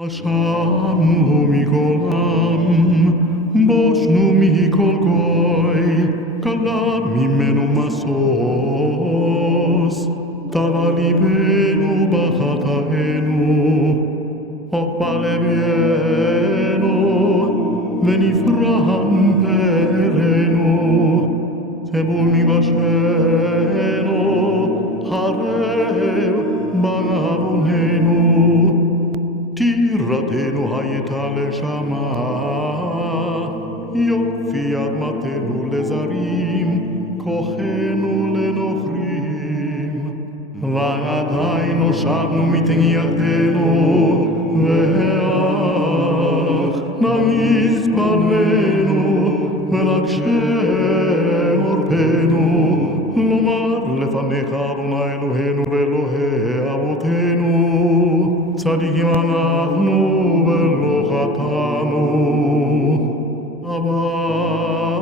אשמנו מכל עם, בושנו מכל גוי, קלה ממנו משוש, טבע ליבנו בחטאינו, הופה לבינו, ונפרם פארנו, תבול מבשנו, חרב בעווננו, טירתנו הייתה לשמה, יופי אדמתנו לזרים, כוחנו לנוכרים. ועדיין לא שבנו מתנייתנו, ואך נמיס פנינו, ונגשם עורפנו, לומר לפניך אדוני אלוהינו ואלוהי אבותינו, צדיקים אנחנו ולא חטאנו. אבא